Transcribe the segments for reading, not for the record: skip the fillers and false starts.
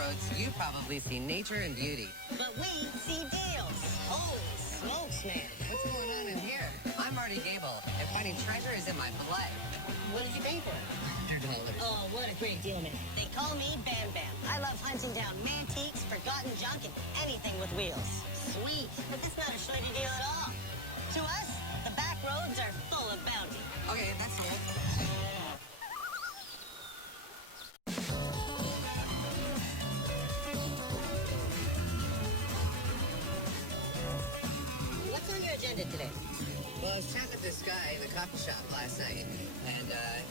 Backroad, so you probably see nature and beauty. But we see deals. Holy smokes, man. What's going on in here? I'm Marty Gable, and finding treasure is in my blood. What did you pay for it? $100. Oh, what a great deal, man. They call me Bam Bam. I love hunting down antiques, forgotten junk, and anything with wheels. Sweet. But that's not a shorty deal at all. To us, the back roads are full of bounty. Okay, that's all. What's on your agenda today? Well, I was chatting with this guy in the coffee shop last night, and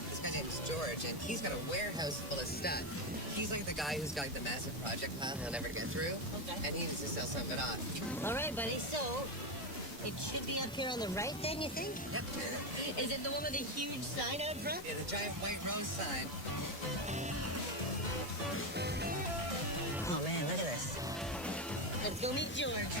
this guy's name is George, and he's got a warehouse full of stuff. He's like the guy who's got like the massive project pile he'll never get through, and he needs to sell some of it off. All right, buddy. So, it should be up here on the right then, you think? Yep. Is it the one with the huge sign out front? Yeah, the giant white rose sign. Oh, man, look at this. Let's go meet George.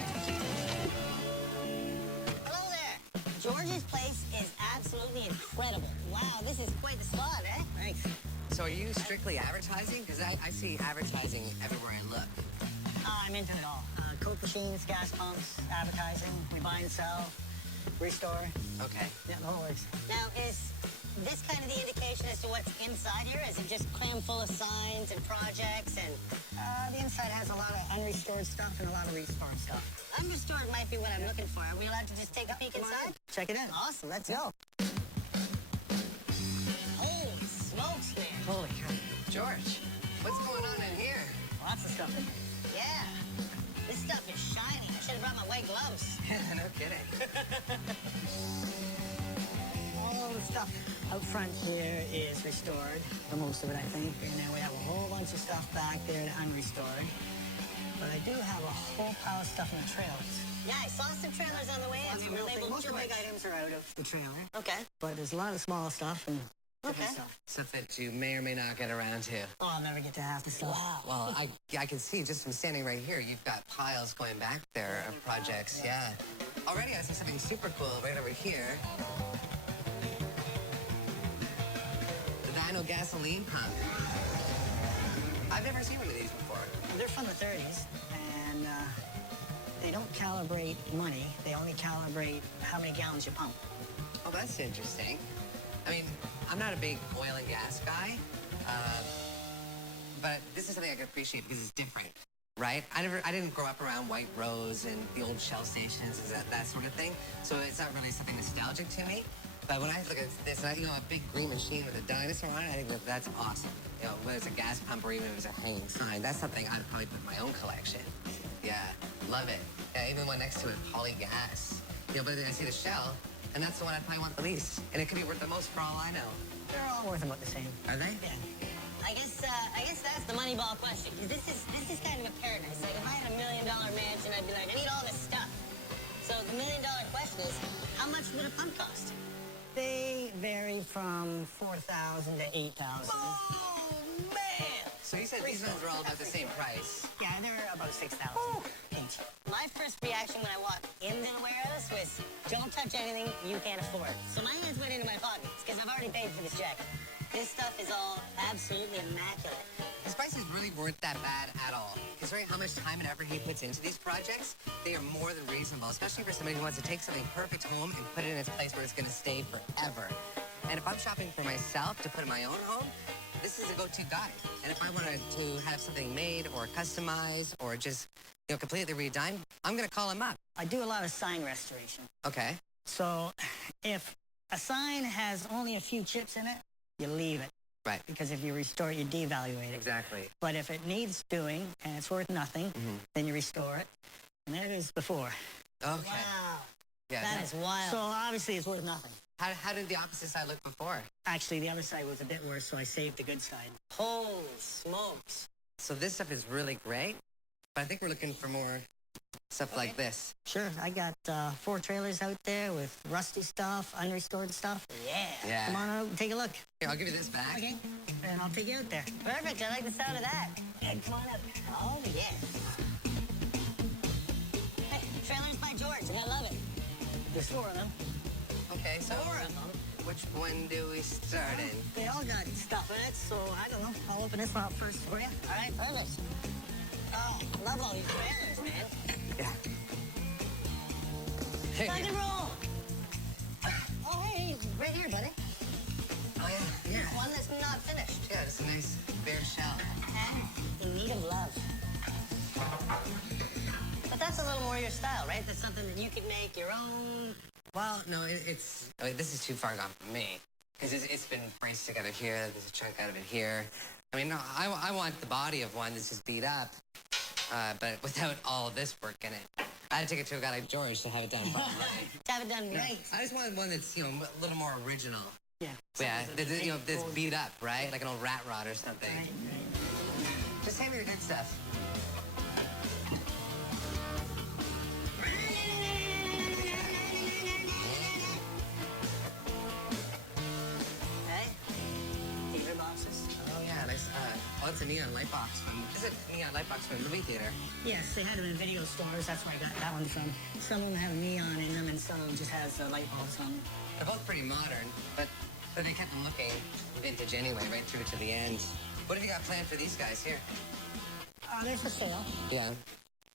Hello there. George's place is absolutely incredible. Wow, this is quite the spot, eh? Thanks. So are you strictly advertising? Because I see advertising everywhere I look. I'm into it all. Coke machines, gas pumps, advertising. We buy and sell, restore. Okay. Yeah, the whole works. Now, is this kind of the indication as to what's inside here? Is it just crammed full of signs and projects and... the inside has a lot of unrestored stuff and a lot of restored stuff. Unrestored might be what I'm looking for. Are we allowed to just take a peek inside? Check it out. Awesome, let's go. Holy smokes, man. Holy cow. George, what's going on in here? Lots of stuff. Yeah. This stuff is shiny. I should have brought my white gloves. Yeah, no kidding. All the stuff out front here is restored, for most of it, I think. And then we have a whole bunch of stuff back there to unrestored. But I do have a whole pile of stuff in the trailers. Yeah, I saw some trailers on the way in. Most of the big items are out of the trailer. Okay. But there's a lot of small stuff and different stuff. Stuff that you may or may not get around to. Oh, I'll never get to half the stuff. Wow. Well, I can see just from standing right here, you've got piles going back there of projects, yeah. Already I see something super cool right over here. The Dyno gasoline pump. I've never seen one of these before. They're from the 30s, and they don't calibrate money. They only calibrate how many gallons you pump. Oh, that's interesting. I mean, I'm not a big oil and gas guy, but this is something I can appreciate because it's different, right? I didn't grow up around White Rose and the old Shell stations and that sort of thing, so it's not really something nostalgic to me. But when I look at this, a big green machine with a dinosaur on it, I think that's awesome. Whether it's a gas pump or even if it's a hanging sign, that's something I'd probably put in my own collection. Yeah, love it. Yeah, even one next to it, Polygas. But then I see the Shell, and that's the one I probably want the least. And it could be worth the most for all I know. They're all worth about the same. Are they? Yeah. I guess that's the Moneyball question. Because this is kind of a paradise. Like if I had $1 million mansion, I'd be like, I need all this stuff. So the $1 million question is, how much would a pump cost? They vary from $4,000 to $8,000. Oh man! So you said these ones are all about the same price. Yeah, they're about $6,000 each. My first reaction when I walked into the warehouse was, don't touch anything you can't afford. So my hands went into my pockets, because I've already paid for this jacket. This stuff is all absolutely immaculate. This price is really weren't that bad at all. Considering how much time and effort he puts into these projects, they are more than reasonable, especially for somebody who wants to take something perfect home and put it in its place where it's going to stay forever. And if I'm shopping for myself to put in my own home, this is a go-to guide. And if I wanted to have something made or customized or just, completely redone, I'm going to call him up. I do a lot of sign restoration. Okay. So if a sign has only a few chips in it, you leave it. Right. Because if you restore it, you devalue it. Exactly. But if it needs doing and it's worth nothing, then you restore it. And there it is before. Okay. Wow. Yeah, that is wild. So obviously it's worth nothing. How did the opposite side look before? Actually, the other side was a bit worse, so I saved the good side. Holy smokes. So this stuff is really great, but I think we're looking for more stuff like this. Sure. I got 4 trailers out there with rusty stuff, unrestored stuff. Yeah. Come on out and take a look. Here, I'll give you this back. Okay. And I'll take you out there. Perfect. I like the sound of that. Yeah, come on up. Oh, yeah. Hey, trailers by George. I love it. There's 4 of them. Okay, so 4 of them. which one do we start in? They all got stuff in it, so I don't know. I'll open this one up first for you. All right, perfect. Oh, love all these trailers, man. Yeah. Rock and roll. Oh, hey, right here, buddy. Oh, yeah. Yeah. One that's not finished. Yeah, just a nice bare shell. And in need of love. But that's a little more your style, right? That's something that you could make your own. Well, no, this is too far gone for me. Because it's been braced together here. There's a chunk out of it here. I mean, no, I want the body of one that's just beat up, but without all of this work in it. I had to take it to a guy like George to have it done properly. To have it done right. I just wanted one that's, a little more original. Yeah. Yeah, that's beat up, right? Like an old rat rod or something. Right. Just hand me your good stuff. Okay. Theater boxes. Oh, yeah, nice. It's a neon light box this is a neon light box from a movie theater. Yes, they had them in video stores. That's where I got that one from. Some of them have neon in them, and some of them just has light bulbs on them. They're both pretty modern, but they kept them looking vintage anyway, right through to the end. What have you got planned for these guys here? They're for sale. Yeah.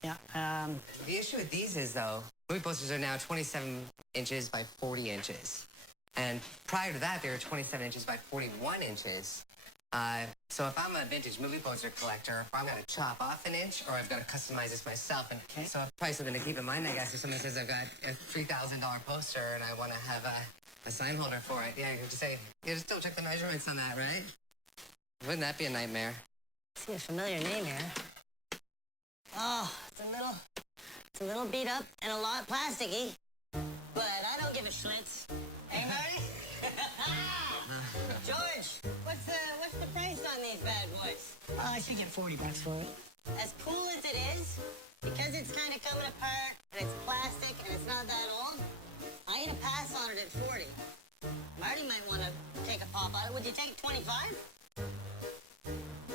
Yeah. The issue with these is, though, movie posters are now 27 inches by 40 inches. And prior to that, they were 27 inches by 41 inches. So if I'm a vintage movie poster collector, if I'm going to chop off an inch, or I've got to customize this myself, and so probably something to keep in mind, I guess, if someone says I've got a $3,000 poster and I want to have a sign holder for it, yeah, you can just say, just don't check the measurements on that, right? Wouldn't that be a nightmare? I see a familiar name here. Oh, it's a little beat up and a lot plasticky. But I don't give a schlitz. Hey, Marty? George, what's the price on these bad boys? I should get $40 for it. As cool as it is, because it's kind of coming apart and it's plastic and it's not that old, I'm gonna pass on it at 40. Marty might want to take a pop at it. Would you take 25?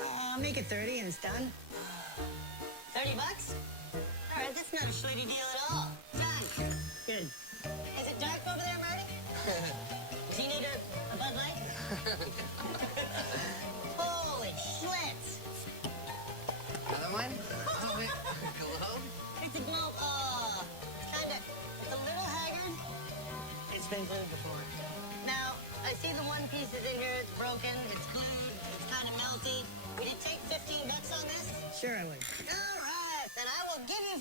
I'll make it 30 and it's done. $30? All right, that's not a shitty deal at all. Done. Good. Is it dark over there, Marty? Do you need a Bud Light? Holy schlitz! Another one? Oh, wait. Globe? It's a globe. Oh, it's a little haggard. It's been glued before. Now, I see the one piece is in here. It's broken. It's glued. It's kind of melty. Would you take $15 on this? Sure, I would. All right, then I will give you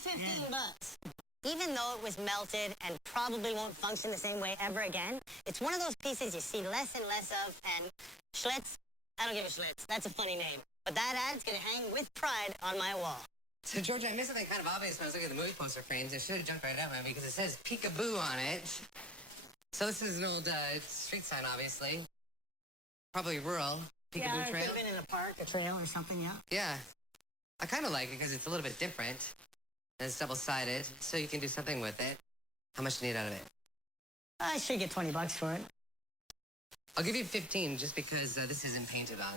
$15. Even though it was melted and probably won't function the same way ever again, it's one of those pieces you see less and less of, and Schlitz, I don't give a Schlitz. That's a funny name. But that ad's gonna hang with pride on my wall. So, George, I missed something kind of obvious when I was looking at the movie poster frames. I should have jumped right out, man, because it says peekaboo on it. So this is an old street sign, obviously. Probably rural. Peekaboo Yeah, it Trail. could have been in a park, a trail or something, yeah. Yeah. I kind of like it because it's a little bit different. And it's double-sided, so you can do something with it. How much do you need out of it? I should get $20 for it. I'll give you 15 just because this isn't painted on.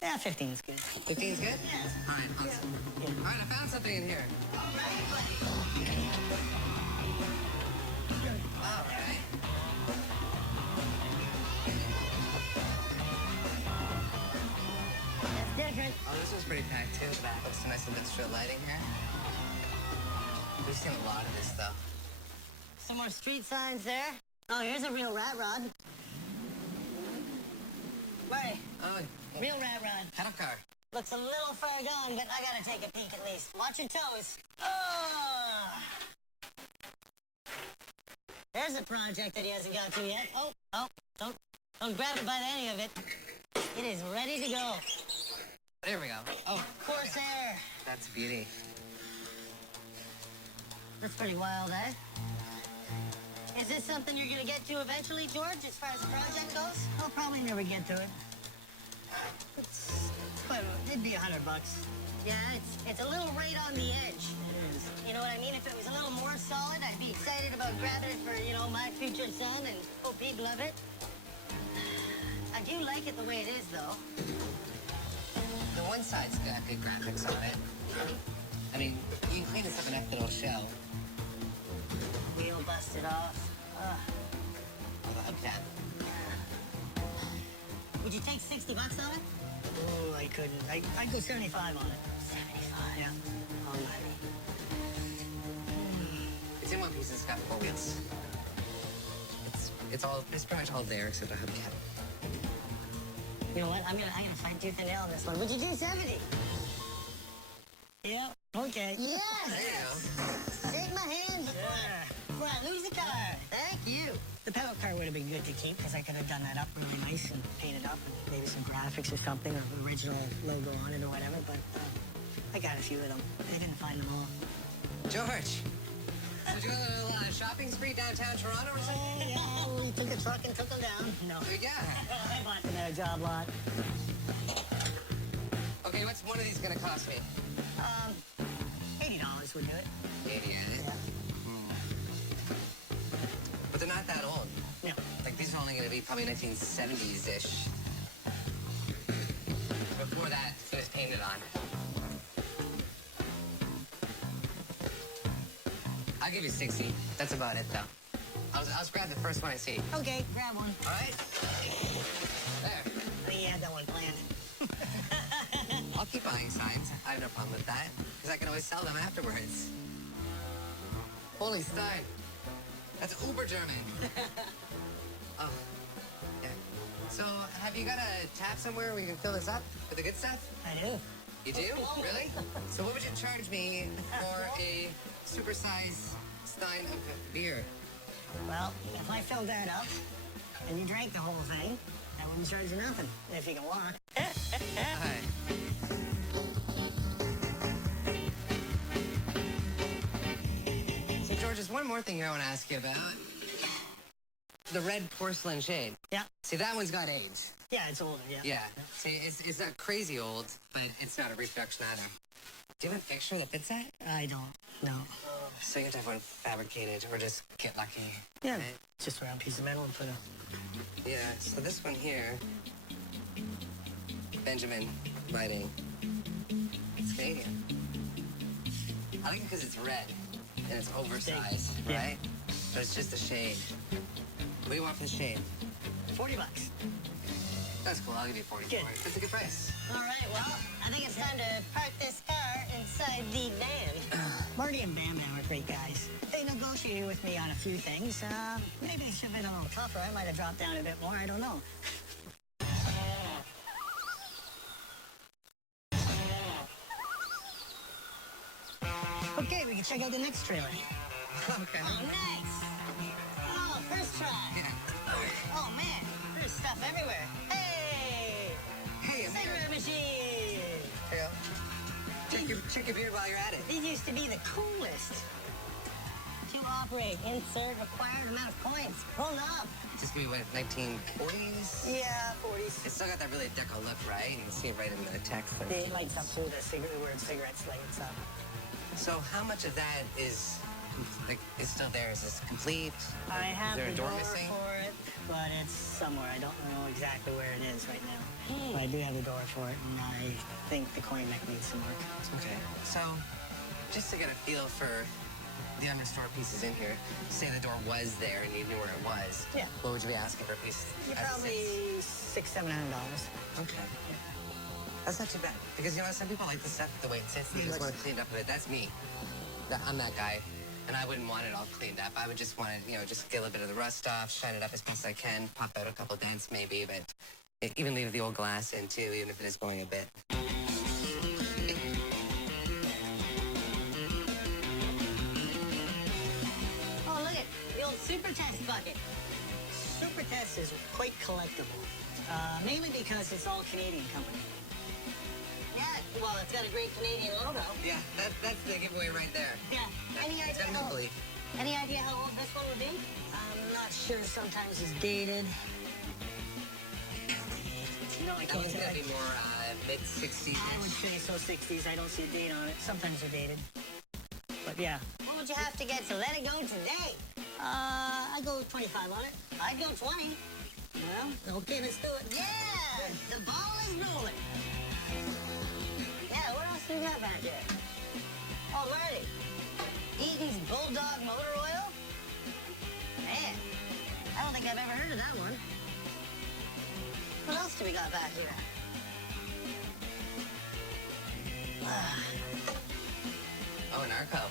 Yeah, 15 is good. 15 is good? Yes. All right, awesome. Yeah. All right, I found something in here. All right. That's different. Oh, this one's pretty packed, too. The back looks some nice industrial lighting here. We've seen a lot of this stuff. Some more street signs there. Oh, here's a real rat rod. Right, Oh, real rat rod. pedal car. Looks a little far gone, but I gotta take a peek at least. Watch your toes. Oh! There's a project that he hasn't got to yet. Oh, don't grab it by the end of it. It is ready to go. There we go. Oh, Corsair. that's a beauty. That's pretty wild, eh? Is this something you're gonna get to eventually, George, as far as the project goes? I'll probably never get to it. It'd be $100. Yeah, it's a little right on the edge. It is. You know what I mean? If it was a little more solid, I'd be excited about grabbing it for, my future son and hope he'd love it. I do like it the way it is, though. The one side's got good graphics on it. I mean, you can clean this up enough that it'll show. Wheel busted off. Although I can. Would you take $60 on it? Oh, I couldn't. I'd go 75 on it. 75? Yeah. Almighty. It's in one piece. It's got 4 wheels. It's pretty much all there except a hubcap. You know what? I'm gonna fight tooth and nail on this one. Would you do 70? Yep. Okay. Yes. There you go. Shake my hand. Sure. Before I lose the car. Thank you. The pedal car would have been good to keep because I could have done that up really nice and painted up and maybe some graphics or something or the original logo on it or whatever. But I got a few of them. They didn't find them all. George. So did you go on a little shopping spree downtown Toronto or something? Yeah, we took a truck and took them down. No. Yeah. I bought them at a job lot. Okay, what's one of these gonna cost me? $80 would do it. 80, Yeah. But they're not that old. No. Like, these are only gonna be probably 1970s-ish. Before that, it was painted on. I'll give you 60. That's about it, though. I'll just grab the first one I see. Okay, grab one. All right? There. I think you had that one planned. I'll keep buying signs. I have no problem with that, because I can always sell them afterwards. Holy Stein. That's uber German. Oh, yeah. So, have you got a tap somewhere where you can fill this up with the good stuff? I do. You do? Really? So what would you charge me for a supersized stein of beer? Well, if I filled that up and you drank the whole thing, I wouldn't charge you nothing, if you can walk. Hi. So, George, there's one more thing I want to ask you about. The red porcelain shade. Yeah. See, that one's got age. Yeah, it's older, yeah. Yeah. See, it's not crazy old, but it's not a reproduction either. Do you have a picture that fits that? I don't, no. So you have to have one fabricated or just get lucky. Yeah, Right? just a round piece of metal and put a... Yeah, so this one here, Benjamin writing, it's Canadian. I like it because it's red and it's oversized, Yeah. right? But it's just a shade. What do you want for the shade? $40. That's cool, I'll give you 40 Good. for it. That's a good price. All right, well, I think it's time to park this car inside the van. Marty and Bam Bam are great guys. They negotiated with me on a few things. Maybe it should have been a little tougher. I might have dropped down a bit more. I don't know. Okay, we can check out the next trailer. Okay. Oh, nice. Oh, first try. Yeah. Oh, man. There's stuff everywhere. Hey! Hey, Cigarette machine! Here. Check your beard while you're at it. These used to be the coolest. To operate, insert required amount of coins. Roll up. Just be what, 1940s? Yeah, 40s. It's still got that really deco look, right? You can see it right in the text. It lights up through the word cigarettes lights up. So how much of that is still there? Is this complete? I have Is there the a door door missing? for it, but it's somewhere. I don't know exactly where it is right now. But I do have the door for it, and I think the coin mech needs some work. Okay. So, just to get a feel for the unrestored pieces in here, say the door was there and you knew where it was. Yeah. What would you be asking for a piece? You're as it probably sits? $600-700. Okay. That's not too bad. Because, you know, some people like the stuff the way it sits. They just want it cleaned up a bit. That's me. I'm that guy. And I wouldn't want it all cleaned up. I would just want it, you know, just get a little bit of the rust off, shine it up as best as I can, pop out a couple dents maybe, but even leave the old glass in too, even if it is going a bit. Oh, look at the old Super Test bucket. Super Test is quite collectible, mainly because it's all Canadian company. Yeah, well, it's got a great Canadian logo. Yeah, that's the giveaway right there. Yeah. Any It's idea got how, Monopoly. any idea how old this one would be? I'm not sure. Sometimes it's dated. No, I That can't one's tell. gonna be more mid-60s. I would say so 60s. I don't see a date on it. Sometimes they're dated. But yeah. What would you have to get to let it go today? I'd go 25 on it. I'd go 20. Well, okay, let's do it. Yeah! The ball is rolling. Yeah, what else do we got back here? Oh, Marty. Eaton's Bulldog Motor Oil? Man, I don't think I've ever heard of that one. What else do we got back here? Narco.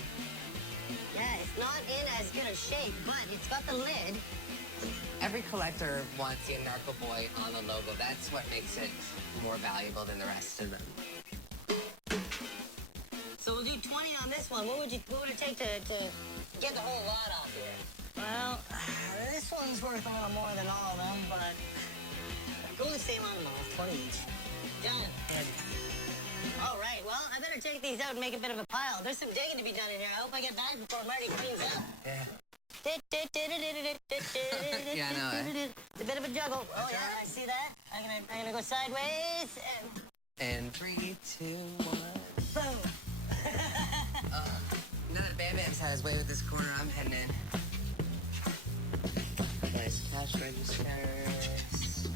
Yeah, it's not in as good a shape, but it's got the lid. Every collector wants the Narco Boy on the logo. That's what makes it more valuable than the rest of them. So we'll do 20 on this one. What would it take to get the whole lot off here? Well, this one's worth a lot more than all of them, but go the same on them all, 20 each. Done. Good. All right, well, I better take these out and make a bit of a pile. There's some digging to be done in here. I hope I get back before Marty cleans up. Yeah. Yeah, I know it. It's a bit of a juggle. Oh, yeah, I see that. I'm gonna go sideways And 3, 2, 1. boom. Now that Bam Bam's had his way with this corner, I'm heading in. Nice cash registers.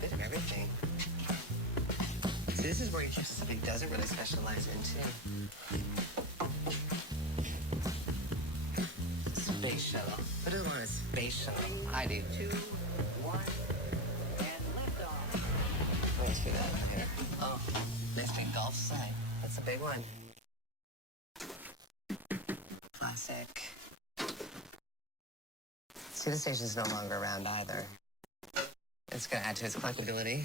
Bit of everything. See, this is where he keeps stuff he doesn't really specialize into. Space shuttle. Who doesn't want a space shuttle? I do. 2, 1, and lift off. Let's get that out here. Oh, nice big golf sign. That's a big one. Classic. See, the station's no longer around either. It's gonna add to its collectability.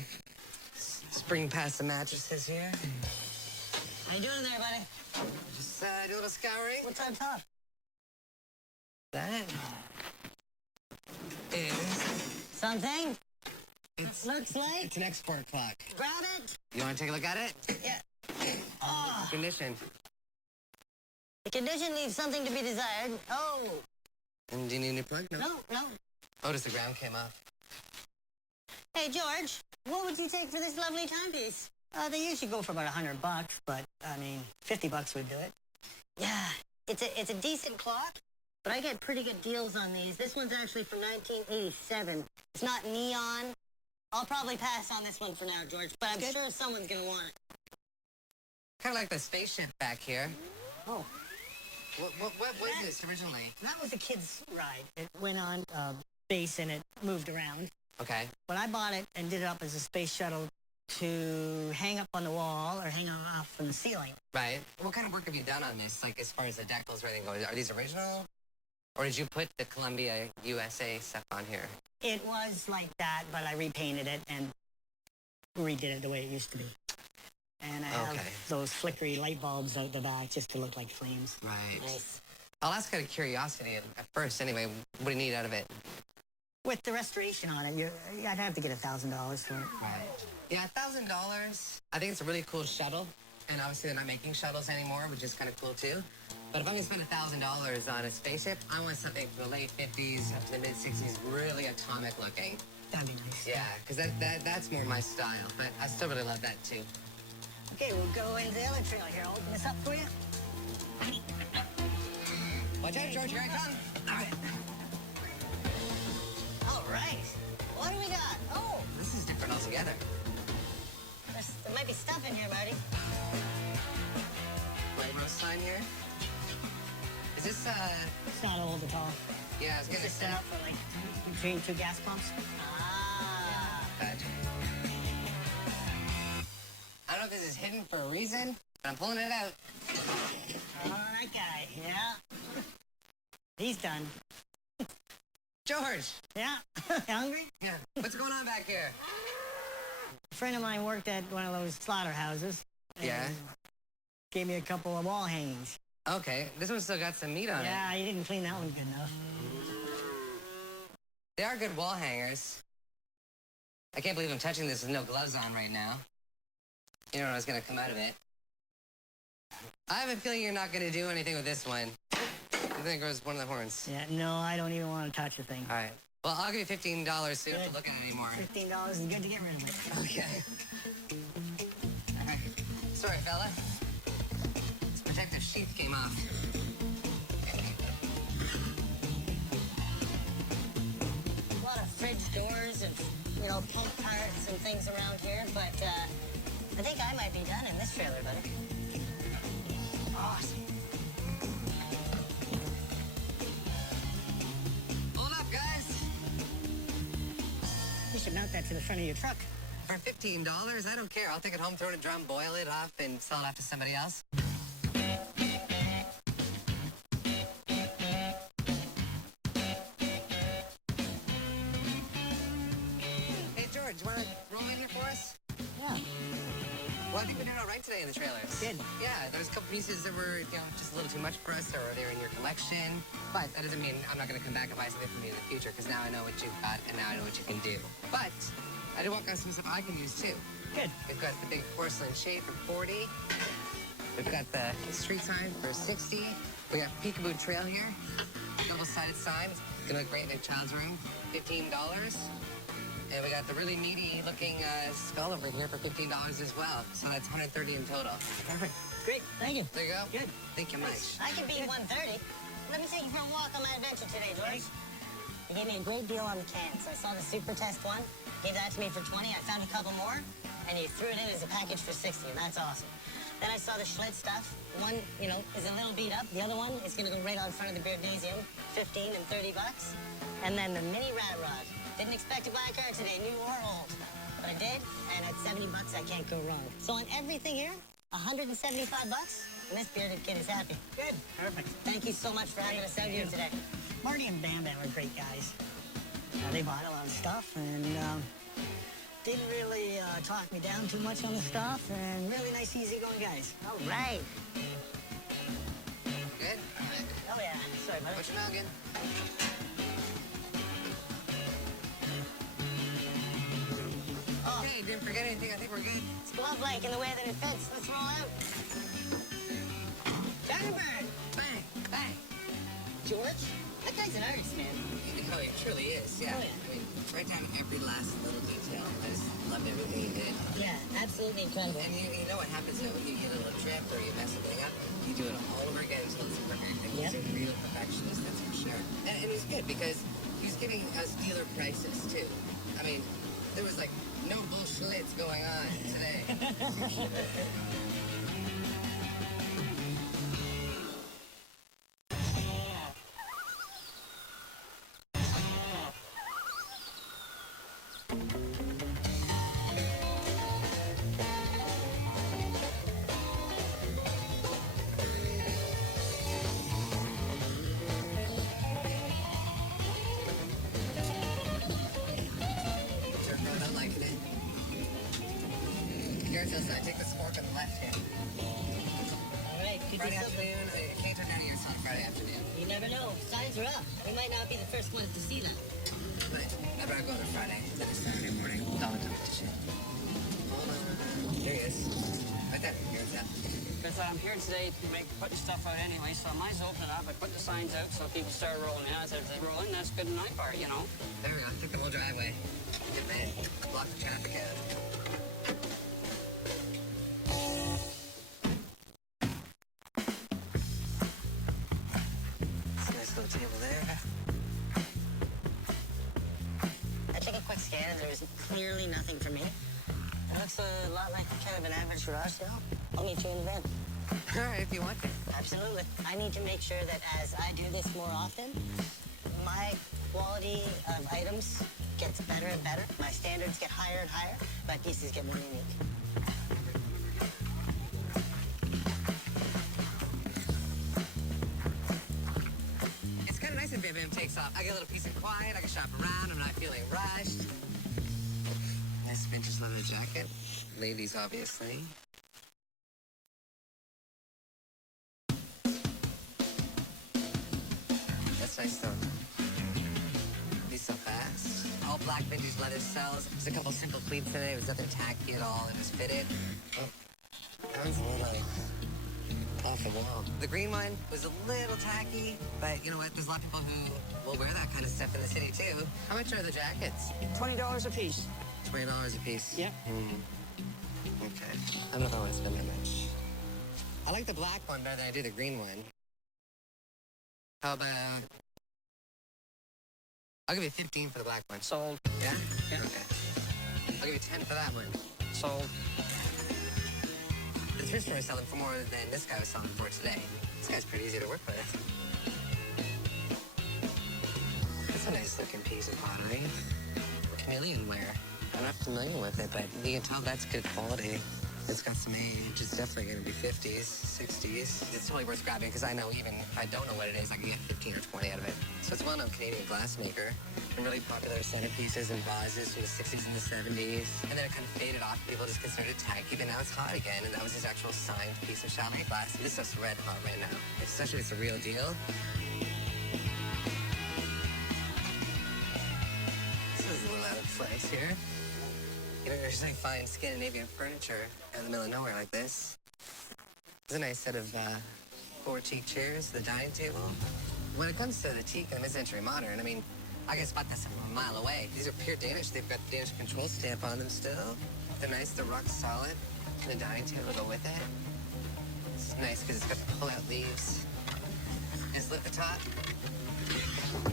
Spring past the mattresses here. How you doing there, buddy? Just do a little scouring. What's on top? That is... Something? It's Looks like. an export clock. Grab it. You wanna take a look at it? Yeah. Oh, Condition. the condition leaves something to be desired. Oh, And do you need a new plug? No. no. Oh, just the ground came off. Hey, George, what would you take for this lovely timepiece? They usually go for about $100, but I mean, $50 would do it. Yeah, it's a decent clock, but I get pretty good deals on these. This one's actually from 1987. It's not neon. I'll probably pass on this one for now, George, but I'm sure someone's gonna want it. Kind of like the spaceship back here. Oh, What was this originally? that was a kid's ride. It went on base and it moved around. Okay. But I bought it and did it up as a space shuttle to hang up on the wall or hang off from the ceiling. Right. What kind of work have you done on this, like as far as the decals or anything goes? Are these original? Or did you put the Columbia USA stuff on here? It was like that, but I repainted it and redid it the way it used to be. And I have those flickery light bulbs out the back just to look like flames. Right. Nice. I'll ask out of curiosity at first anyway. What do you need out of it? With the restoration on it, I'd have to get $1,000 for it. Right. Yeah, $1,000. I think it's a really cool shuttle. And obviously they're not making shuttles anymore, which is kind of cool too. But if I'm gonna spend $1,000 on a spaceship, I want something from the late 50s up to the mid 60s, really atomic looking. That'd be nice. Yeah, because that's more my style. But I still really love that too. Okay, we'll go into the other trailer here. I'll open this up for you. Watch out, George, here I come. All right. All right. What do we got? Oh, This is different altogether. there might be stuff in here, Marty. White rose sign here. Is this, It's not old at all. yeah, I was It's gonna just say. set up for like between 2 gas pumps. Ah. Gotcha. I don't know if this is hidden for a reason, but I'm pulling it out. All right, guy. Yeah. He's done. George! Yeah. Hungry? Yeah, what's going on back here? A friend of mine worked at one of those slaughterhouses. and Yeah? Gave me a couple of wall hangings. Okay, this one's still got some meat on it. Yeah, he didn't clean that one good enough. They are good wall hangers. I can't believe I'm touching this with no gloves on right now. You don't know what's gonna come out of it. I have a feeling you're not gonna do anything with this one. I think it was one of the horns. Yeah, no, I don't even want to touch the thing. All right. Well, I'll give you $15 so you don't have to look at it anymore. $15 is good to get rid of it. Okay. All right. Sorry, fella. This protective sheath came off. A lot of fridge doors and, pump parts and things around here, but I think I might be done in this trailer, buddy. Awesome. Hold up, guys. You should mount that to the front of your truck. For $15, I don't care. I'll take it home, throw it in a drum, boil it up, and sell it off to somebody else. Hey, George, you want to roll in here for us? Yeah. Well, I think we're doing all right today in the trailers. Good. Yeah, there's a couple pieces that were, just a little too much for us, or they're in your collection. But that doesn't mean I'm not going to come back and buy something from you in the future, because now I know what you've got, and now I know what you can do. But I did walk on some stuff I can use, too. Good. We've got the big porcelain shade for 40. We've got the street sign for 60. We got Peekaboo Trail here. Double-sided sign. It's going to look great in a child's room. $15. And we got the really meaty-looking skull over here for $15 as well. So that's $130 in total. Perfect. Great. Thank you. There you go. Good. Thank you much. I could beat 130. Let me take you for a walk on my adventure today, George. You gave me a great deal on the cans. I saw the Super Test one. Gave that to me for 20. I found a couple more, and you threw it in as a package for 60, and that's awesome. Then I saw the Schlitz stuff. One, is a little beat up. The other one is going to go right on front of the Beardasium, 15 and 30 bucks. And then the mini rat rod. Didn't expect to buy a car today, new or old. But I did, and at 70 bucks, I can't go wrong. So on everything here, 175 bucks, and this bearded kid is happy. Good. Perfect. Thank you so much for having us out here today. Marty and Bam Bam are great guys. They bought a lot of stuff and didn't really talk me down too much on the stuff, and really nice, easygoing guys. All right. Good? Oh, yeah. Sorry, buddy. What you know again? Okay, didn't forget anything. I think we're good. It's glove-like in the way that it fits. Let's roll out. Thunderbird. Bang, bang. George, that guy's an artist, man. Oh, he truly is, yeah. Oh, yeah. I mean, right down to every last little detail. I just loved everything he did. Yeah, absolutely incredible. And you know what happens though, you get a little trip or you mess something up, you do it all over again until it's perfect. And he's a real perfectionist, that's for sure. And he's good because he's giving us dealer prices too. I mean, there was like no bullshit going on today. I take the fork on the left hand. All right, could Friday you afternoon, I can't turn down your son Friday afternoon. You never know. Signs are up. We might not be the first ones to see them. But I'd rather go on a Friday than a Saturday morning. Don't competition. Hold on. There he is. Right there. Here's that. Because I'm here today to putting stuff out anyway, so I might as well open it up. I put the signs out so people start rolling in. As they're rolling, that's good enough for it, There we go. Took the whole driveway. Good man. Block the traffic out. Table there. I took a quick scan and there was clearly nothing for me. It looks a lot like kind of an average garage sale. I'll meet you in the van. All right, if you want to. Absolutely. I need to make sure that as I do this more often, my quality of items gets better and better. My standards get higher and higher. My pieces get more unique. Bam Bam takes off. I get a little peace and quiet. I can shop around. I'm not feeling rushed. Nice vintage leather jacket. Ladies, obviously. That's nice though. Be so fast. All black vintage leather sells. There's a couple simple pleats in it. It was nothing tacky at all. It was fitted. Oh, that one's a little off the wall. The green one was a little tacky, but you know what? There's a lot of people who will wear that kind of stuff in the city too. How much are the jackets? $20 a piece. $20 a piece. Yep. Okay. I don't know if I want to spend that much. I like the black one better than I do the green one. How about... I'll give you 15 for the black one. Sold. Yeah? Yeah. Okay. I'll give you 10 for that one. Sold. The thrift store is selling for more than this guy was selling for today. This guy's pretty easy to work with. That's a nice looking piece of pottery. Chameleon ware. I'm not familiar with it, but you can tell that's good quality. It's got some age. It's definitely going to be 50s, 60s. It's totally worth grabbing because I know even if I don't know what it is, I can get 15 or 20 out of it. So it's a well-known Canadian glassmaker. And really popular centerpieces and vases from the 60s and the 70s. And then it kind of faded off. People just considered it tacky, but now it's hot again. And that was his actual signed piece of Chalet glass. This stuff's red hot right now. Especially if it's a real deal. This is a little out of place here. You don't usually find Scandinavian furniture in the middle of nowhere like this. There's a nice set of 4 teak chairs, the dining table. When it comes to the teak and the mid-century modern, I mean, I can spot this from a mile away. These are pure Danish. They've got the Danish control stamp on them still. They're nice, they're rock solid. And the dining table to go with it. It's nice because it's got the pull-out leaves. Just lift the top.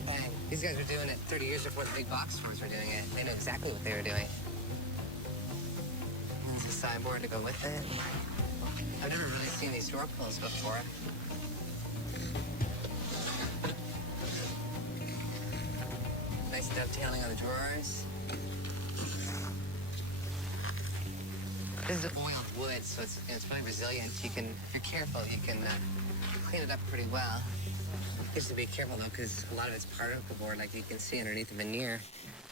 Bang. These guys were doing it 30 years before the big box stores were doing it. They knew exactly what they were doing. There's a sideboard to go with it. I've never really seen these door pulls before. Nice dovetailing on the drawers. This is oiled wood, so it's really resilient. You can, if you're careful, you can clean it up pretty well. You have to be careful though, because a lot of it's particle board, like you can see underneath the veneer.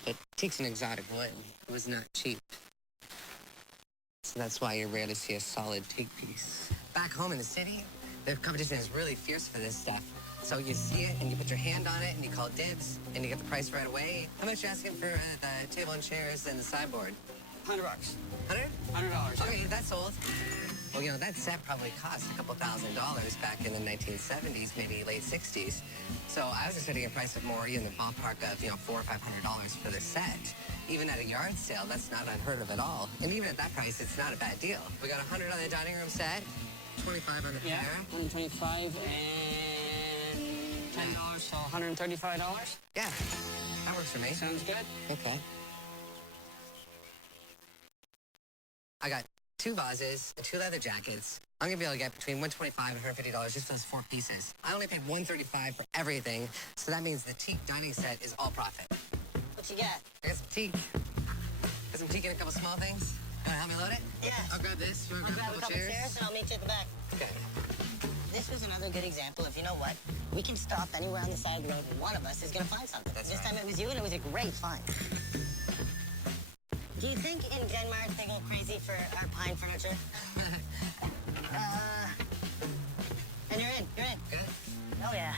But teak's an exotic wood. It was not cheap. So that's why you rarely see a solid teak piece. Back home in the city, the competition is really fierce for this stuff. So you see it, and you put your hand on it, and you call dibs, and you get the price right away. How much are you asking for the table and chairs and the sideboard? $100. $100? $100. Okay, that's sold. Well, you know, that set probably cost a couple $1,000s back in the 1970s, maybe late 60s. So I was expecting a price of more in the ballpark of, $400 or $500 for the set. Even at a yard sale, that's not unheard of at all. And even at that price, it's not a bad deal. We got $100 on the dining room set, $25 on the pair. 125 and $10, so $135. Yeah, that works for me. Sounds good. Okay. I got 2 vases and 2 leather jackets. I'm gonna be able to get between $125 and $150 just for those 4 pieces. I only paid $135 for everything, so that means the teak dining set is all profit. What you got? I got some teak. Got some teak and a couple small things. You wanna help me load it? Yeah. I'll grab this. You wanna I'll grab grab a couple chairs and I'll meet you at the back. Okay. This was another good example of, you know what? We can stop anywhere on the side of the road and one of us is gonna find something. That's this right. time it was you and it was a great find. Do you think in Denmark they go crazy for our pine furniture? And you're in. Good. Oh yeah.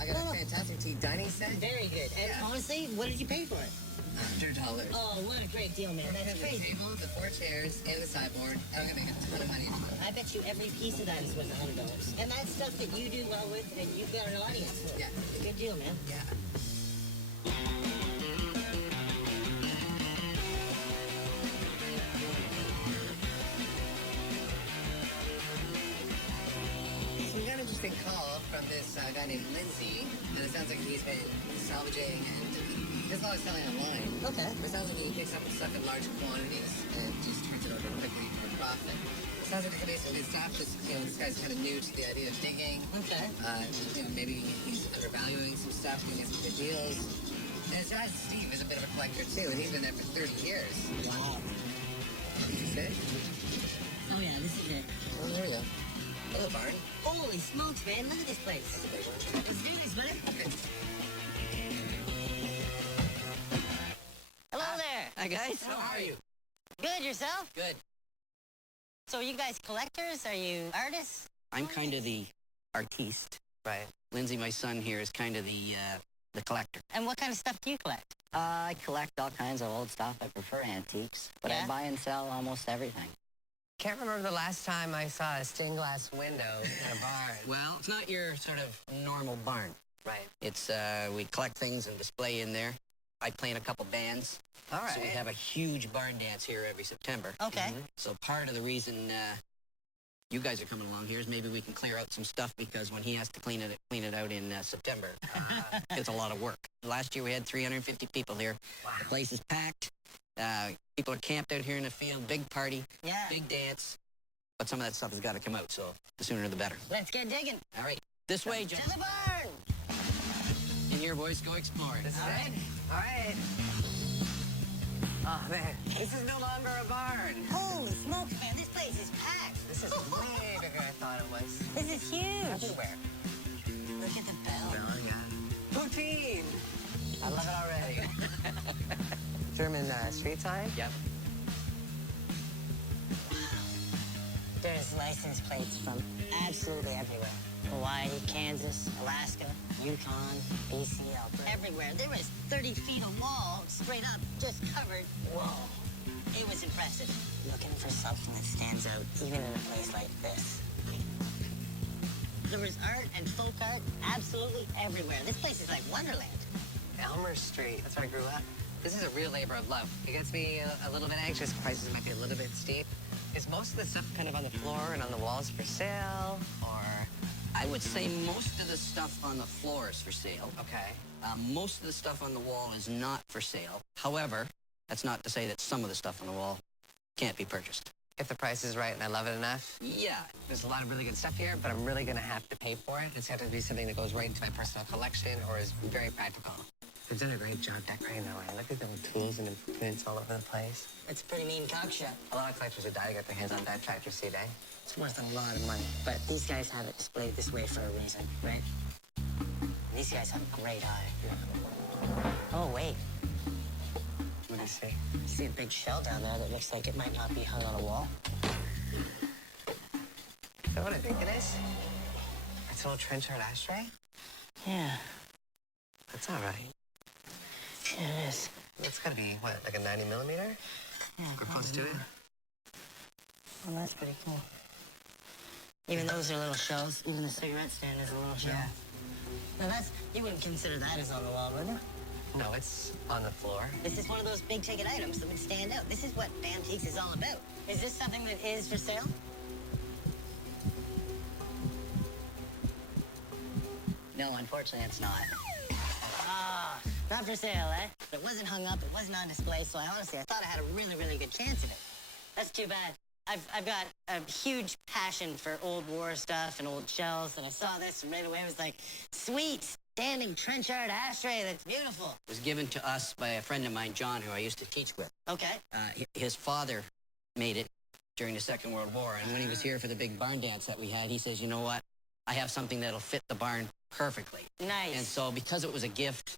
I got a fantastic teak dining set. Very good. And honestly, what did you pay for it? $100. Oh, what a great deal, man. I That's have the crazy. table, the 4 chairs, and the sideboard. I'm gonna make a ton of money. I bet you every piece of that is worth $100. And that's stuff that you do well with and you've got an audience for. Yeah. Good deal, man. Yeah. So we got an interesting call from this guy named Lindsay, and it sounds like he's been salvaging and does a lot of selling online. Okay. It sounds like he picks up stuff in large quantities and just turns it over quickly for profit. It sounds like there could be some good stuff. This guy's kind of new to the idea of digging. Okay. Maybe he's undervaluing some stuff and get some good deals. And his dad, Steve, is a bit of a collector too, and he's been there for 30 years. Wow. Did you say? Oh yeah, this is it. Oh, there we go. Hello, barn. Holy smokes, man. Look at this place. That's a big one. Let's do this, buddy. Okay. Hello there. Hi, guys. How are you? Good, yourself? Good. So are you guys collectors? Are you artists? I'm kind of the artiste. Right. Lindsay, my son here, is kind of the collector. And what kind of stuff do you collect? I collect all kinds of old stuff. I prefer antiques, but Yeah? I buy and sell almost everything. Can't remember the last time I saw a stained glass window in a barn. Well, it's not your sort of normal barn. Right. It's, we collect things and display in there. I play in a couple bands. All right. So we have a huge barn dance here every September. Okay. So part of the reason you guys are coming along here is maybe we can clear out some stuff because when he has to clean it out in September, it's a lot of work. Last year we had 350 people here. Wow. The place is packed. People are camped out here in the field. Big party. Yeah. Big dance. But some of that stuff has got to come out, so the sooner the better. Let's get digging. All right. This way, John. To the barn. And your boys go exploring. This is All it. right. All right. Oh, man, this is no longer a barn. Holy smokes, man, this place is packed. This is way bigger than I thought it was. This is huge. Everywhere. Look at the bell. Oh, yeah. Poutine. I love it already. German street sign? Yep. There's license plates from absolutely everywhere. Hawaii, Kansas, Alaska, Yukon, BC, Alberta. Everywhere. There was 30 feet of wall straight up, just covered. Whoa. It was impressive. Looking for something that stands out, even in a place like this. There was art and folk art absolutely everywhere. This place is like Wonderland. Elmer Street. That's where I grew up. This is a real labor of love. It gets me a little bit anxious. Prices might be a little bit steep. Is most of the stuff kind of on the floor and on the walls for sale, or? I would say most of the stuff on the floor is for sale. Okay. Most of the stuff on the wall is not for sale. However, that's not to say that some of the stuff on the wall can't be purchased. If the price is right and I love it enough, Yeah. there's a lot of really good stuff here, but I'm really going to have to pay for it. It's going to be something that goes right into my personal collection or is very practical. They've done a great job decorating though. I look at the tools and improvements all over the place. It's a pretty mean cock shop. A lot of collectors would die to get their hands on that tractor seat, eh? It's worth a lot of money. But these guys have it displayed this way for a reason, right? These guys have a great eye. Oh, wait. What do you see? I see a big shell down there that looks like it might not be hung on a wall. You know what I think it is? It's an old trenchard ashtray. Yeah, That's all right. yeah, it is. It's got to be, what, like a 90 millimeter? Yeah, We're close to it. Well, that's pretty cool. Even those are little shells. Even the cigarette stand is a little shell. Yeah. Now that's, you wouldn't consider that as on the wall, would you? No, it's on the floor. This is one of those big ticket items that would stand out. This is what Antiques is all about. Is this something that is for sale? No, unfortunately, it's not. Ah, not for sale, eh? It wasn't hung up, it wasn't on display, so I thought I had a really, really good chance of it. That's too bad. I've got a huge passion for old war stuff and old shells, and I saw this and right away was like, sweet, standing trenchard ashtray, that's beautiful. It was given to us by a friend of mine, John, who I used to teach with. Okay. His father made it during the Second World War, and when he was here for the big barn dance that we had, he says, you know what? I have something that'll fit the barn perfectly. Nice. And so because it was a gift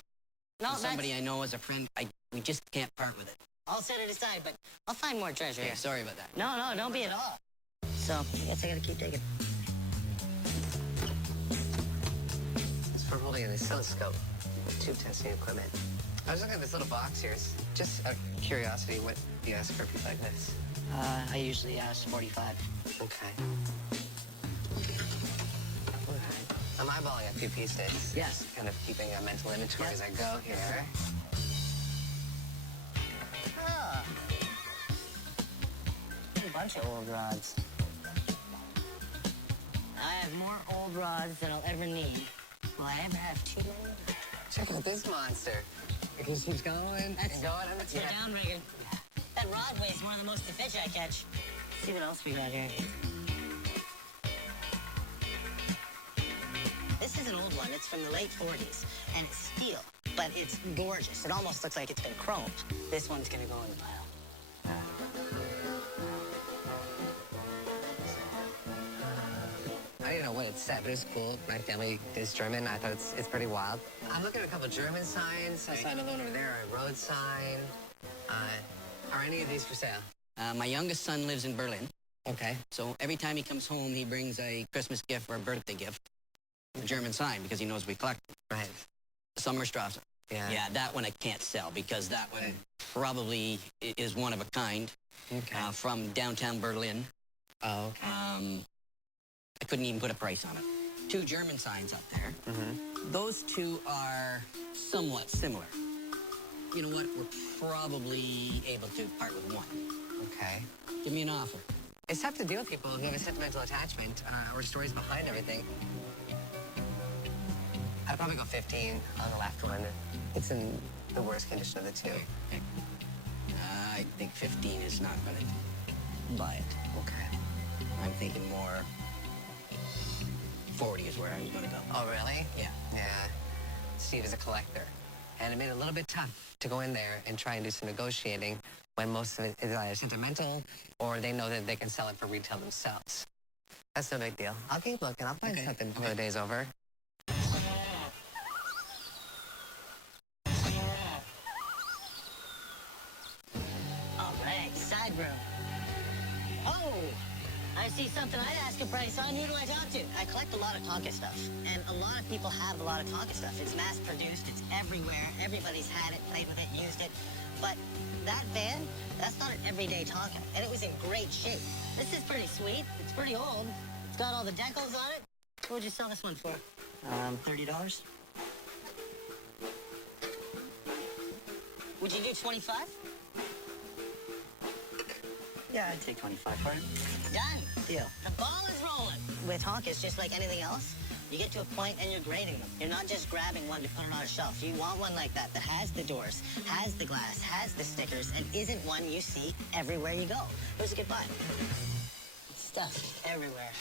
No, from somebody that's- I know as a friend, we just can't part with it. I'll set it aside, but I'll find more treasure Okay, here. sorry about that. No, don't be at all. So, I guess I gotta keep digging. It's for holding an oscilloscope with tube testing equipment. I was looking at this little box here. It's just out of curiosity, what do you ask for a piece like this? I usually ask 45. Okay. I'm eyeballing a few pieces. Yes. Kind of keeping a mental inventory as I go here. Oh. A bunch of old rods. I have more old rods than I'll ever need. Will I ever have too many? Check out this monster. It just keeps going and going. And That's the downrigger. That rod weighs more than most of the fish I catch. Let's see what else we got here. This is an old one. It's from the late 40s, and it's steel, but it's gorgeous. It almost looks like it's been chromed. This one's gonna go in the pile. I don't know what it said, but it's cool. My family is German. I thought it's pretty wild. I'm looking at a couple German signs. I saw another one over there, a road sign. Are any of these for sale? My youngest son lives in Berlin, Okay. so every time he comes home, he brings a Christmas gift or a birthday gift, a German sign, because he knows we collect them. Right. Sommerstrasse. Yeah. Yeah, that one I can't sell because that one probably is one of a kind Okay. from downtown Berlin. Oh, okay. I couldn't even put a price on it. Two German signs up there. Mm-hmm. Those two are somewhat similar. You know what? We're probably able to part with one. Okay. Give me an offer. It's tough to deal with people who have a sentimental attachment or stories behind everything. I'd probably go 15 on the left one. It's in the worst condition of the two. I think 15 is not going to buy it. Okay. I'm thinking more 40 is where I'm going to go. Oh, really? Yeah. Yeah. Steve is a collector. And it made it a little bit tough to go in there and try and do some negotiating when most of it is either sentimental or they know that they can sell it for retail themselves. That's no big deal. I'll keep looking. I'll find something before the day's over. All right, side room. Oh, I see something I'd ask a price on. Who do I talk to? I collect a lot of Tonka stuff, and a lot of people have a lot of Tonka stuff. It's mass-produced. It's everywhere. Everybody's had it, played with it, used it. But that van, that's not an everyday Tonka, and it was in great shape. This is pretty sweet. It's pretty old. It's got all the decals on it. What would you sell this one for? $30. Would you do 25? Yeah, I'd take 25 for it. Done. Deal. The ball is rolling. With Tonkas, just like anything else, you get to a point and you're grading them. You're not just grabbing one to put it on a shelf. You want one like that has the doors, has the glass, has the stickers, and isn't one you see everywhere you go. Where's a good buy? Stuff everywhere.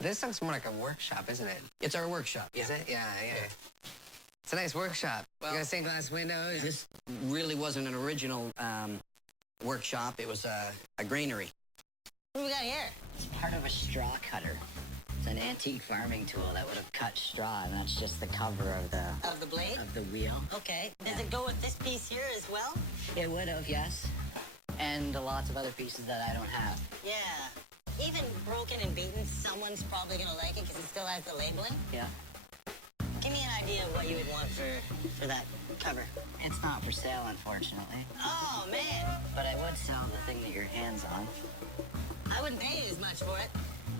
This looks more like a workshop, isn't it? It's our workshop. Is it? Yeah. It's a nice workshop. Well, you got stained glass windows. This really wasn't an original workshop. It was a granary. What do we got here? It's part of a straw cutter. It's an antique farming tool that would have cut straw, and that's just the cover of Of the blade? the wheel. Okay. Does it go with this piece here as well? It would have, yes. And lots of other pieces that I don't have. Yeah. Even broken and beaten, someone's probably gonna like it because it still has the labeling. Yeah. Give me an idea of what you would want for that cover. It's not for sale, unfortunately. Oh, man. But I would sell the thing that your hand's on. I wouldn't pay as much for it.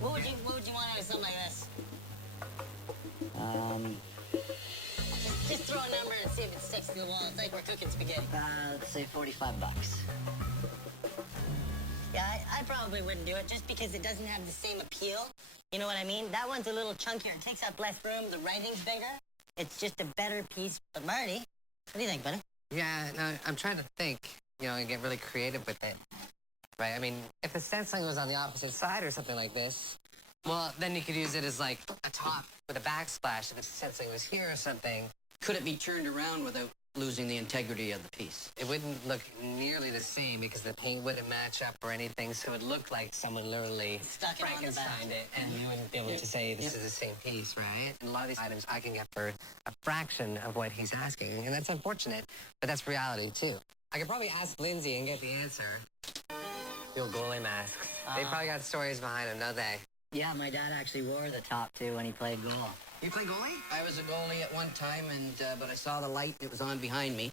What would you want out of something like this? Just throw a number and see if it sticks to the wall. It's like we're cooking spaghetti. Let's say $45. Yeah, I probably wouldn't do it just because it doesn't have the same appeal. You know what I mean? That one's a little chunkier. It takes up less room. The writing's bigger. It's just a better piece. But Marty, what do you think, buddy? Yeah, no, I'm trying to think, and get really creative with it. Right? I mean, if the stenciling was on the opposite side or something like this, well, then you could use it as like a top with a backsplash if the stenciling was here or something. Could it be turned around without losing the integrity of the piece? It wouldn't look nearly the same because the paint wouldn't match up or anything, so it looked like someone literally Stuck it on the back. Frankensteined it, and you wouldn't be able to say this is the same piece, right? And a lot of these items I can get for a fraction of what he's asking, and that's unfortunate, but that's reality too. I could probably ask Lindsay and get the answer. The old goalie masks. They probably got stories behind them, don't they? Yeah, my dad actually wore the top too when he played goal. You play goalie? I was a goalie at one time, but I saw the light. It was on behind me.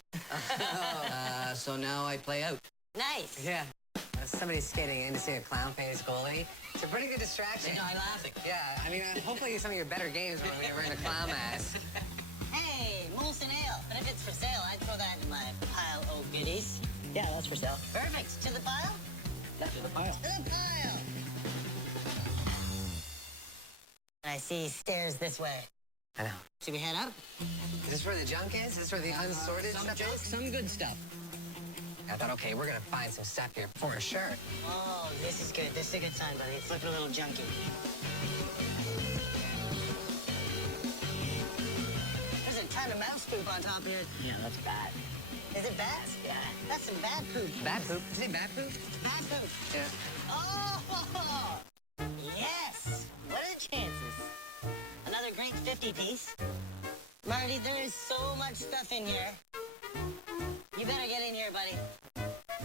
So now I play out. Nice. Yeah. Somebody's skating in to see a clown face goalie. It's a pretty good distraction. You know, I'm laughing. Yeah, I mean, hopefully some of your better games when you're wearing a clown mask. Hey, Molson Ale. But if it's for sale, I'd throw that in my pile of goodies. Yeah, that's for sale. Perfect. To the pile? That's for the pile. To the pile. I see stairs this way. I know. Should we head up? Is this where the junk is? Is this where the unsorted Some stuff junk, is? some good stuff. I thought, okay, we're gonna find some stuff here for sure. Oh, this is good. This is a good sign, buddy. It's looking a little junky. There's a ton of mouse poop on top here. Yeah, that's bad. Is it bad? Yeah. That's some bad poop. Bad poop? Is it bad poop? Bad poop. Yeah. Oh! Yes! What are the chances? Another great 50-piece. Marty, there is so much stuff in here. You better get in here, buddy.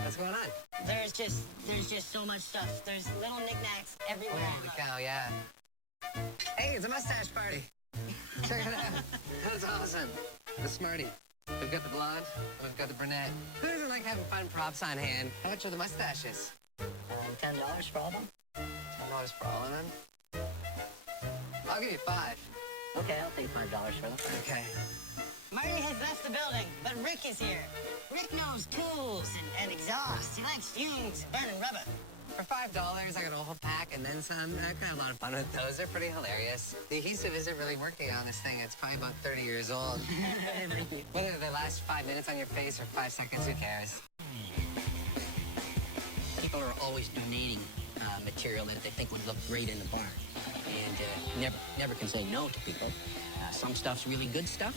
What's going on? There's just so much stuff. There's little knickknacks everywhere. Holy cow, yeah. Hey, it's a mustache party. Check it out. That's awesome. The Smarty. We've got the blonde, and we've got the brunette. Who doesn't like having fun props on hand? How much are the mustaches? $10 for all of them? $10 for all of them? I'll give you $5. Okay, I'll take $5 for them. Okay. Marty has left the building, but Rick is here. Rick knows tools and exhaust. He likes fumes and burning rubber. For $5, I got a whole pack and then some. I got a lot of fun with those. They're pretty hilarious. The adhesive isn't really working on this thing. It's probably about 30 years old. Whether they last 5 minutes on your face or 5 seconds, who cares? People are always donating material that they think would look great in the barn. And never can say no to people. Some stuff's really good stuff,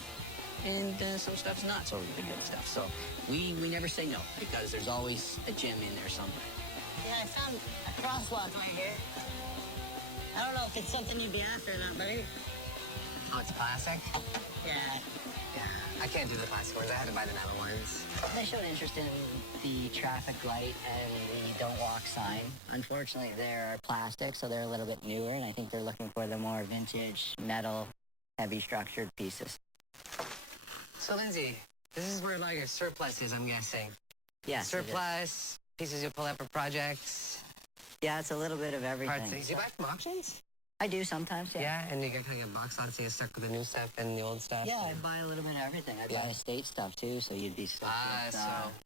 and some stuff's not so really good stuff. So we never say no because there's always a gem in there somewhere. Yeah, I found a crosswalk right here. I don't know if it's something you'd be after or not, buddy. Oh, it's plastic? Yeah. Yeah. I can't do the plastic ones. I had to buy the metal ones. They showed interest in the traffic light and the don't walk sign. Unfortunately, they're plastic, so they're a little bit newer, and I think they're looking for the more vintage, metal, heavy structured pieces. So, Lindsay, this is where like your surplus is, I'm guessing. Yes, it is. Surplus, pieces you pull out for projects, Yeah, it's a little bit of parts everything. things. You buy from auctions? I do sometimes, yeah. Yeah, and you get kind of a box lot, so you stuck with the new stuff and the old stuff. Yeah, I buy a little bit of everything. I buy estate stuff too, so you'd be stuck with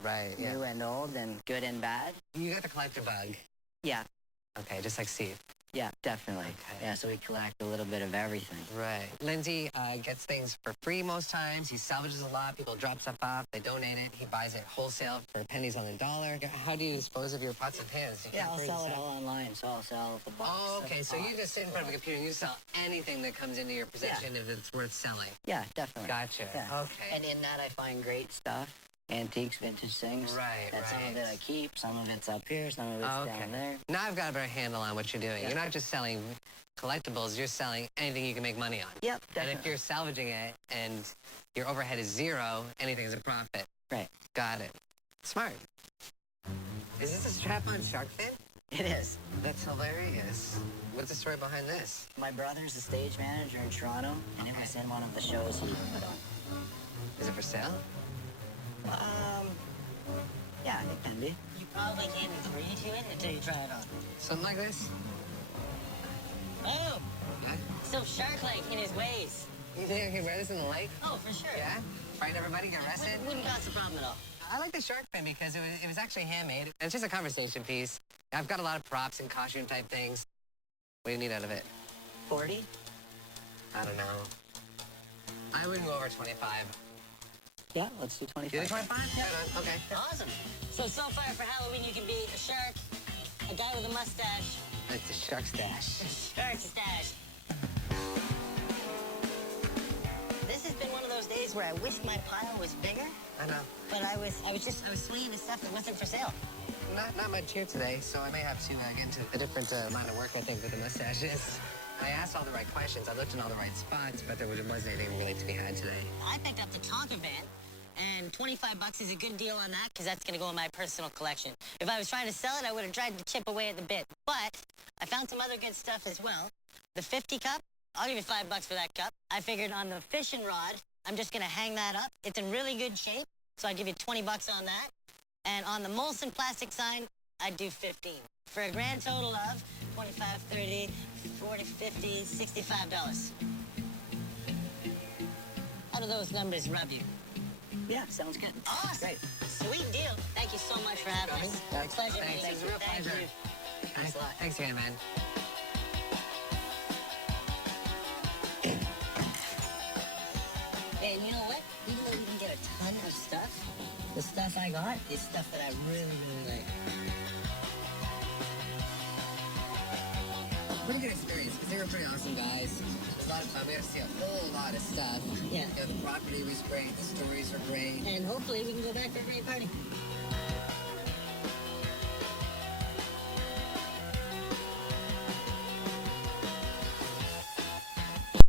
right, yeah. new and old and good and bad. You got the collector bug. Yeah, Okay, just like Steve. yeah, definitely. Okay. Yeah, so we collect a little bit of everything. Right. Lindsay gets things for free most times. He salvages a lot. People drop stuff off. They donate it. He buys it wholesale for pennies on the dollar. How do you dispose of your pots and pans? Yeah, I'll sell it all online, so I'll sell the box. Oh, okay. of So you pots. just sit in front of a computer and you sell anything that comes into your possession if it's worth selling. Yeah, definitely. Gotcha. Yeah. Okay. And in that, I find great stuff. Antiques, vintage things. Right, That some of it I keep, some of it's up here, some of it's down there. Now I've got a better handle on what you're doing. Yeah. You're not just selling collectibles. You're selling anything you can make money on. Yep, And definitely. if you're salvaging it and your overhead is zero, anything is a profit. Right. Got it. Smart. Is this a strap-on shark fin? It is. That's hilarious. What's the story behind this? My brother's a stage manager in Toronto, and it was in one of the shows he put on. Is it for sale? Yeah, it can be. You probably can't agree to it until you try it on. Something like this? Oh, Yeah. still shark-like in his ways. You think I can wear this in the lake? Oh, for sure. Yeah? Frighten everybody, get arrested? Wouldn't cause a problem at all. I like the shark fin because it was actually handmade. It's just a conversation piece. I've got a lot of props and costume type things. What do you need out of it? 40? I don't know. I wouldn't go over 25. Yeah, let's do 25. You do 25? Yeah. Okay. Awesome. So far for Halloween, you can be a shark, a guy with a mustache, Like the shark stash. shark stash. This has been one of those days where I wish my pile was bigger, I know. but I was swinging the stuff that wasn't for sale. Not much here today, so I may have to get into a different line of work, I think, with the mustaches. I asked all the right questions. I looked in all the right spots, but there wasn't anything really to be had today. I picked up the Tonka van, and $25 is a good deal on that because that's going to go in my personal collection. If I was trying to sell it, I would have tried to chip away at the bit. But I found some other good stuff as well. The 50 cup, I'll give you $5 for that cup. I figured on the fishing rod, I'm just going to hang that up. It's in really good shape, so I'd give you $20 on that. And on the Molson plastic sign, I'd do 15. For a grand total of 25, 30, 40, 50, $65. How do those numbers rub you? Yeah, sounds good. Awesome. Great. Sweet deal. Thank you so much for having us. Thanks. Pleasure Thanks. meeting It's a you. real Thank pleasure. you. Thanks a lot. Thanks again, man. And you know what? Even though we didn't get a ton of stuff, the stuff I got is stuff that I really, really like. Pretty good experience, because they were pretty awesome guys. It was a lot of fun. We got to see a whole lot of stuff. Yeah. You know, the property was great. The stories were great. And hopefully we can go back for a great party.